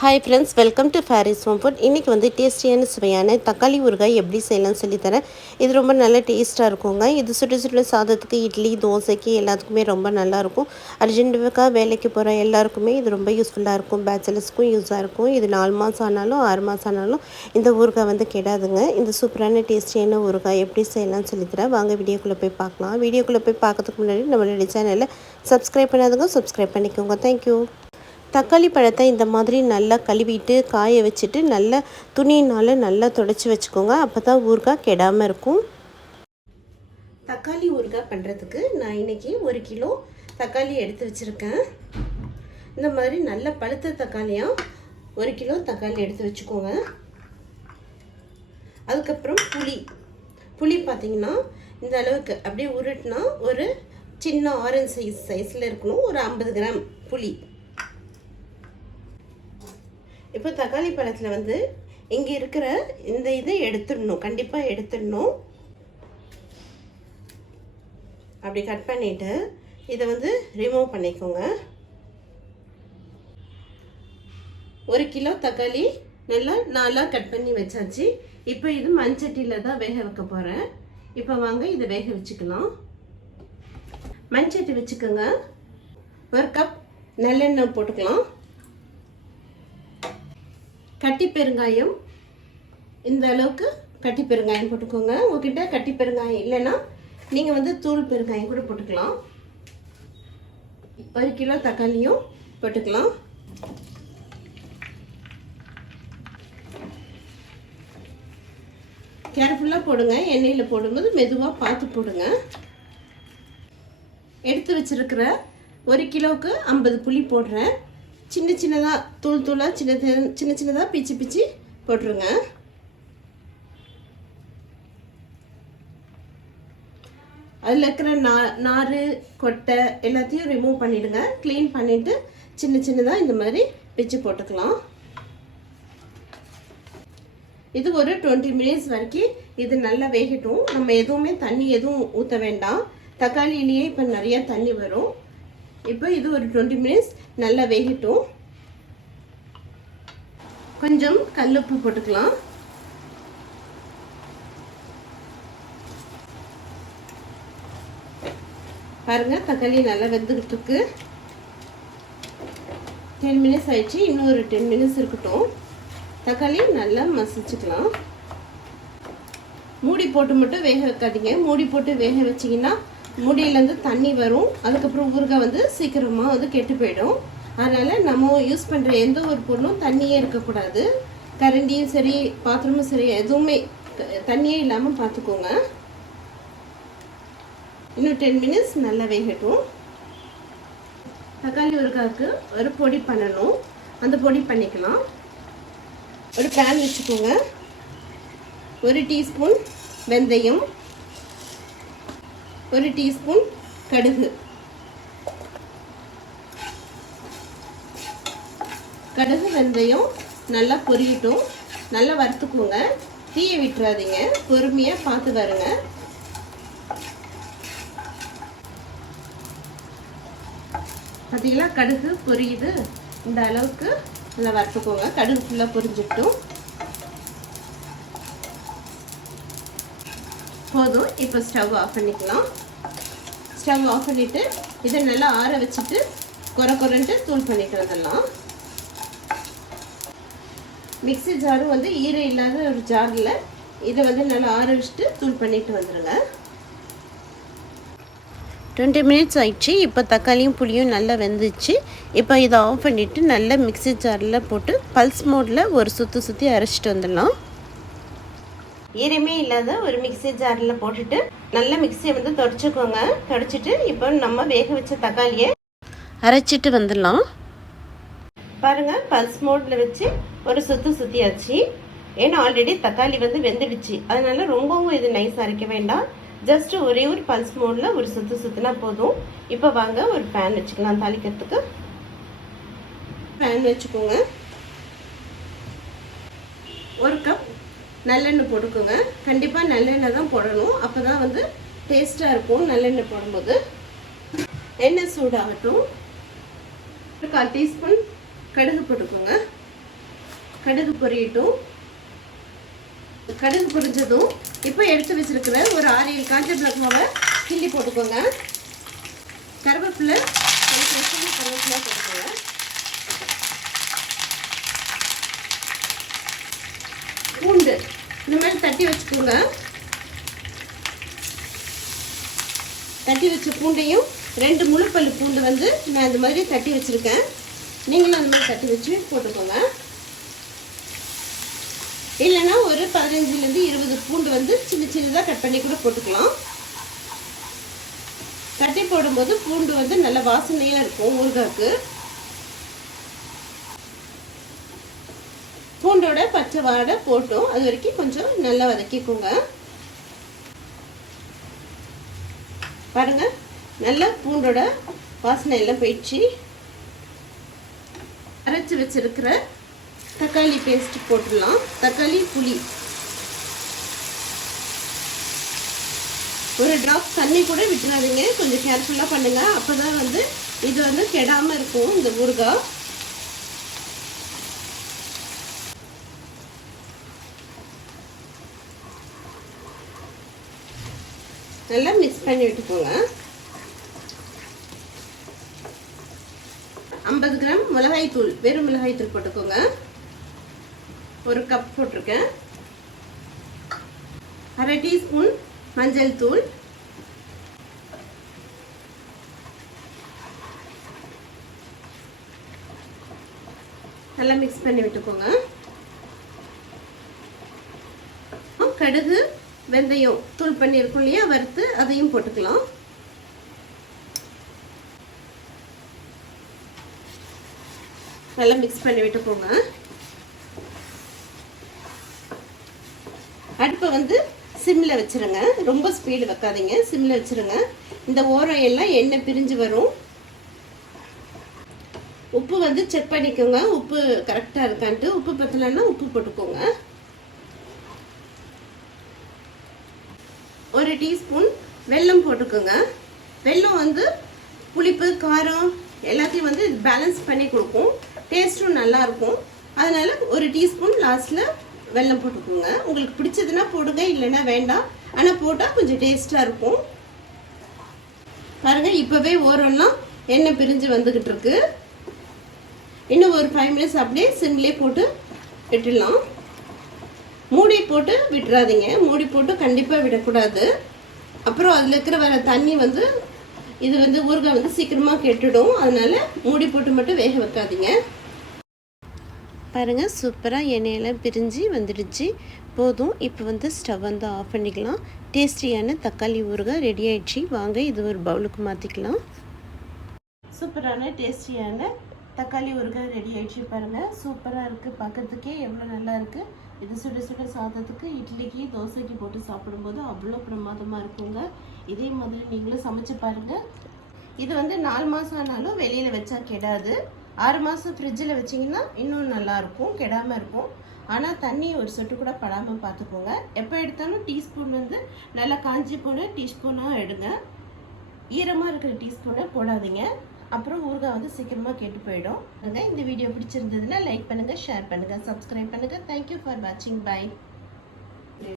Hi friends welcome to Fairy's home food இன்றைக்கி வந்து டேஸ்டியான சுவையான தக்காளி ஊறுகாய் எப்படி செய்யலாம்னு சொல்லித்தரேன் இது ரொம்ப நல்ல டேஸ்ட்டாக இருக்குங்க. இது சுட்டு சுட்டு சாதத்துக்கு இட்லி தோசைக்கு எல்லாத்துக்குமே ரொம்ப நல்லாயிருக்கும் அர்ஜென்ட்டுக்காக வேலைக்கு போகிற எல்லாருக்குமே இது ரொம்ப யூஸ்ஃபுல்லாக இருக்கும். பேச்சுலர்ஸ்க்கும் யூஸாக இருக்கும். இது நாலு மாதம் ஆனாலும் ஆறு மாதம் ஆனாலும் இந்த ஊறுகாய் வந்து கெடாதுங்க. இந்த சூப்பரான டேஸ்டியான ஊறுகாய் எப்படி செய்யலாம்னு சொல்லித்தரேன் வாங்க வீடியோக்குள்ளே போய் பார்க்கலாம். வீடியோக்குள்ளே போய் பார்க்கறதுக்கு முன்னாடி நம்மளுடைய சேனலை சப்ஸ்கிரைப் பண்ணாதுங்க. சப்ஸ்கிரைப் பண்ணிக்கோங்க. தேங்க்யூ தக்காளி பழத்தை இந்த மாதிரி நல்லா கழுவிட்டு காய வச்சுட்டு நல்லா துணியினால் நல்லா தொடச்சி வச்சுக்கோங்க. அப்போ தான் ஊறுகாய் கெடாமல் இருக்கும். தக்காளி ஊறுகாய் பண்ணுறதுக்கு நான் இன்றைக்கி ஒரு கிலோ தக்காளி எடுத்து வச்சுருக்கேன். இந்த மாதிரி நல்ல பழுத்த தக்காளியாக ஒரு கிலோ தக்காளி எடுத்து வச்சுக்கோங்க. அதுக்கப்புறம் புளி. புளி பார்த்திங்கன்னா இந்த அளவுக்கு அப்படியே உருட்டினா ஒரு சின்ன ஆரஞ்சு சைஸ் சைஸில் இருக்கணும். ஒரு ஐம்பது கிராம் புளி. இப்போ தக்காளி பழத்தில் வந்து இங்கே இருக்கிற இந்த இதை எடுத்துடணும். கண்டிப்பாக எடுத்துடணும். அப்படி கட் பண்ணிவிட்டு இதை வந்து ரிமூவ் பண்ணிக்கோங்க. ஒரு கிலோ தக்காளி நல்லா நாலாக கட் பண்ணி வச்சாச்சு. இப்போ இது மண்சட்டியில் தான் வேக வைக்க போகிறேன் இப்போ வாங்க இதை வேக வச்சுக்கலாம். மண்சட்டி வச்சுக்கோங்க. ஒரு கப் நல்லெண்ணெய் போட்டுக்கலாம். கட்டி பெருங்காயம் இந்த அளவுக்கு கட்டி பெருங்காயம் போட்டுக்கோங்க. உங்ககிட்ட கட்டி பெருங்காயம் இல்லைன்னா நீங்கள் வந்து தூள் பெருங்காயம் கூட போட்டுக்கலாம். ஒரு கிலோ தக்காளியும் போட்டுக்கலாம். கேர்ஃபுல்லாக போடுங்க. எண்ணெயில் போடும்போது மெதுவாக பார்த்து போடுங்க. எடுத்து வச்சுருக்கிற ஒரு கிலோவுக்கு ஐம்பது புளி போடுறேன். சின்ன சின்னதாக தூள் தூளாக சின்ன சின்ன சின்னதாக பிச்சு பிச்சு போட்டுருங்க. அதில் இருக்கிற நா நாறு கொட்டை எல்லாத்தையும் ரிமூவ் பண்ணிவிடுங்க க்ளீன் பண்ணிவிட்டு சின்ன சின்னதாக இந்த மாதிரி பிச்சு போட்டுக்கலாம். இது ஒரு டுவெண்ட்டி மினிட்ஸ் வரைக்கும் இது நல்லா வேகட்டும். நம்ம எதுவுமே தண்ணி எதுவும் ஊற்ற வேண்டாம். தக்காளியிலேயே இப்போ நிறையா தண்ணி வரும். இப்போ இது ஒரு டுவெண்ட்டி மினிட்ஸ் நல்லா வேகட்டும். கொஞ்சம் கல்லுப்பு போட்டுக்கலாம். பாருங்க தக்காளி நல்லா வெந்துக்கிட்டு இருக்கு டென் மினிட்ஸ் ஆயிடுச்சு இன்னும் ஒரு டென் மினிட்ஸ் இருக்கட்டும். தக்காளி நல்லா மசிச்சுக்கலாம். மூடி போட்டு மட்டும் வேக வைக்காதீங்க. மூடி போட்டு வேக வச்சிங்கன்னா முடியிலேருந்து தண்ணி வரும். அதுக்கப்புறம் ஊறுகாய் வந்து சீக்கிரமாக வந்து கெட்டு போயிடும். அதனால் நம்ம யூஸ் பண்ணுற எந்த ஒரு பொருளும் தண்ணியே இருக்கக்கூடாது. கரண்டியும் சரி பாத்திரமும் சரி எதுவுமே தண்ணியே இல்லாமல் பார்த்துக்கோங்க இன்னும் டென் மினிட்ஸ் நல்லா வேகட்டும். தக்காளி ஊறுகாய்க்கு ஒரு பொடி பண்ணணும். அந்த பொடி பண்ணிக்கலாம். ஒரு பேன் வச்சுக்கோங்க. ஒரு டீஸ்பூன் வெந்தயம். ஒரு டீஸ்பூன் கடுகு. கடுகு வெந்தயம் நல்லா பொரியட்டும். நல்லா வறுத்துக்கோங்க. தீயை விட்டுறாதீங்க. பொறுமையாக பார்த்து வருங்க பார்த்தீங்களா கடுகு பொரியுது. இந்த அளவுக்கு நல்லா வறுத்துக்கோங்க. கடுகு ஃபுல்லாக பொரிஞ்சிட்டும். போதும். இப்போ ஸ்டவ் ஆஃப் பண்ணிக்கலாம். ஸ்டவ் ஆஃப் பண்ணிவிட்டு இதை நல்லா ஆற வச்சுட்டு குறை குறைன்ட்டு தூள் பண்ணிட்டு வந்துடலாம் மிக்சி ஜாரும் வந்து ஈர இல்லாத ஒரு ஜாரில் இதை வந்து நல்லா ஆற வச்சுட்டு தூள் பண்ணிட்டு வந்துடுங்க டுவெண்ட்டி மினிட்ஸ் ஆயிடுச்சு. இப்போ தக்காளியும் புளியும் நல்லா வெந்துச்சு. இப்போ இதை ஆஃப் பண்ணிவிட்டு நல்லா மிக்சி ஜாரில் போட்டு பல்ஸ் மோடில் ஒரு சுற்றி சுற்றி அரைச்சிட்டு வந்துடலாம். ஈரமே இல்லாத ஒரு மிக்சி ஜாரில் போட்டுட்டு நல்ல மிக்சியை வந்து தொடச்சிக்கோங்க. தொடச்சிட்டு இப்போ நம்ம வேக வச்ச தக்காளியை அரைச்சிட்டு வந்துடலாம். பாருங்கள் பல்ஸ் மோடில் வச்சு ஒரு சுற்று சுற்றியாச்சு ஏன்னா ஆல்ரெடி தக்காளி வந்து வெந்துடுச்சு. அதனால ரொம்பவும் இது நைஸ் அரைக்க வேண்டாம். ஜஸ்ட் ஒரே ஒரு பல்ஸ் மோடில் ஒரு சுற்று சுற்றினா போதும். இப்போ வாங்க ஒரு பேன் வச்சுக்கலாம் தாளிக்கிறதுக்கு. பேன் வச்சுக்கோங்க. ஒரு கப் நல்லெண்ணெய் போட்டுக்கோங்க. கண்டிப்பாக நல்லெண்ணெய் தான் போடணும். அப்போ தான் வந்து டேஸ்ட்டாக இருக்கும் நல்லெண்ணெய் போடும்போது. எண்ணெய் சூடாகட்டும். ஒரு கால் டீஸ்பூன் கடுகு போட்டுக்கோங்க. கடுகு பொரியட்டும். கடுகு பொரிஞ்சதும் இப்போ எடுத்து வச்சிருக்கிற ஒரு ஆறு ஏழு காஞ்ச பிளாக் மாவை கிள்ளி போட்டுக்கோங்க. கருவேப்பிலை கருவேப்பிலை போட்டுக்கோங்க பூண்டு இந்த மாதிரி தட்டி வச்சுக்கோங்க. தட்டி வச்ச பூண்டையும் ரெண்டு முழுப்பல்லு பூண்டு வந்து நான் இந்த மாதிரி தட்டி வச்சுருக்கேன். நீங்களும் அந்த மாதிரி தட்டி வச்சு போட்டுக்கோங்க. இல்லைன்னா ஒரு பதினஞ்சுலேருந்து இருபது பூண்டு வந்து சின்ன சின்னதாக கட் பண்ணி கூட போட்டுக்கலாம். தட்டி போடும்போது பூண்டு வந்து நல்ல வாசனையாக இருக்கும் ஊறுகாய்க்கு பூண்டோட பச்சை வாடை போட்டோம். அது வரைக்கும் கொஞ்சம் நல்லா வதக்கிக்கோங்க. பாருங்க நல்லா பூண்டோட வாசனை எல்லாம் போயிடுச்சு. அரைச்சி வச்சிருக்கிற தக்காளி பேஸ்ட் போட்டுடலாம். தக்காளி புளி. ஒரு ட்ராப் தண்ணி கூட விட்டுறாதீங்க. கொஞ்சம் கேர்ஃபுல்லாக பண்ணுங்க. அப்பதான் வந்து இது வந்து கெடாமல் இருக்கும் இந்த ஊறுகாய். நல்லா மிக்ஸ் பண்ணி விட்டுக்கோங்க. ஐம்பது கிராம் மிளகாய் தூள் வெறும் மிளகாய் தூள் போட்டுக்கோங்க. ஒரு கப் போட்டிருக்கேன். அரை டீஸ்பூன் மஞ்சள் தூள். நல்லா மிக்ஸ் பண்ணி விட்டுக்கோங்க. கடுகு வெந்தயம் தூள் பண்ணியிருக்கோம் இல்லையா வறுத்து அதையும் போட்டுக்கலாம். நல்லா மிக்ஸ் பண்ணி விட்டுக்கோங்க. அடுப்பை வந்து சிம்மில் வச்சுருங்க. ரொம்ப ஸ்பீடு வைக்காதீங்க. சிம்மில் வச்சுருங்க. இந்த ஓரம் எல்லாம் எண்ணெய் பிரிஞ்சு வரும். உப்பு வந்து செக் பண்ணிக்கோங்க. உப்பு கரெக்டாக இருக்கான்ட்டு. உப்பு பத்தலைன்னா உப்பு போட்டுக்கோங்க. ஒரு டீஸ்பூன் வெல்லம் போட்டுக்கோங்க. வெல்லம் வந்து புளிப்பு காரம் எல்லாத்தையும் வந்து பேலன்ஸ் பண்ணி கொடுக்கும். டேஸ்ட்டும் நல்லாயிருக்கும் அதனால் ஒரு டீஸ்பூன் லாஸ்ட்டில் வெல்லம் போட்டுக்கோங்க. உங்களுக்கு பிடிச்சதுன்னா போடுங்க இல்லைன்னா வேண்டாம். ஆனால் போட்டால் கொஞ்சம் டேஸ்ட்டாக இருக்கும். பாருங்கள் இப்போவே ஓரம்லாம் எண்ணெய் பிரிஞ்சு வந்துக்கிட்டு இருக்கு. இன்னும் ஒரு ஃபைவ் மினிட்ஸ் அப்படியே சிம்லேயே போட்டு விட்டுடலாம். மூடி போட்டு விட்டுறாதீங்க. மூடி போட்டு கண்டிப்பாக விடக்கூடாது. அப்புறம் அதில் இருக்கிற வர தண்ணி வந்து இது வந்து ஊறுகாய் வந்து சீக்கிரமாக கெட்டுடும். அதனால் மூடி போட்டு மட்டும் வேக வைக்காதீங்க. பாருங்கள் சூப்பராக எண்ணெயெல்லாம் பிரிஞ்சு வந்துடுச்சு. போதும் இப்போ வந்து ஸ்டவ் வந்து ஆஃப் பண்ணிக்கலாம். டேஸ்டியான தக்காளி ஊறுகாய் ரெடி ஆயிடுச்சு. வாங்க இது ஒரு பவுலுக்கு மாற்றிக்கலாம் சூப்பரான டேஸ்டியான தக்காளி ஊறுகாய் ரெடி ஆயிடுச்சு பாருங்கள் சூப்பராக இருக்குது பார்க்குறதுக்கே எவ்வளோ நல்லா இருக்குது இது சுட சுட சாதத்துக்கு இட்லிக்கு தோசைக்கு போட்டு சாப்பிடும்போது அவ்வளோ பிரமாதமாக இருக்குங்க. இதே மாதிரி நீங்களும் சமைச்சு பாருங்கள் இது வந்து நாலு மாதம் ஆனாலும் வெளியில் வச்சா கெடாது. ஆறு மாதம் ஃப்ரிட்ஜில் வச்சிங்கன்னா இன்னும் நல்லாயிருக்கும் கெடாமல் இருக்கும். ஆனால் தண்ணி ஒரு சொட்டு கூட படாமல் பார்த்துக்கோங்க. எப்போ எடுத்தாலும் டீஸ்பூன் வந்து நல்லா காஞ்சி போன டீஸ்பூனாக எடுங்க. ஈரமாக இருக்கிற டீஸ்பூனை போடாதீங்க. அப்புறம் ஊறுகாய் வந்து சீக்கிரமாக கெட்டு போயிடும். இந்த வீடியோ பிடிச்சிருந்ததுன்னா லைக் பண்ணுங்கள் ஷேர் பண்ணுங்கள் சப்ஸ்கிரைப் பண்ணுங்கள் தேங்க்யூ ஃபார் வாட்சிங் பை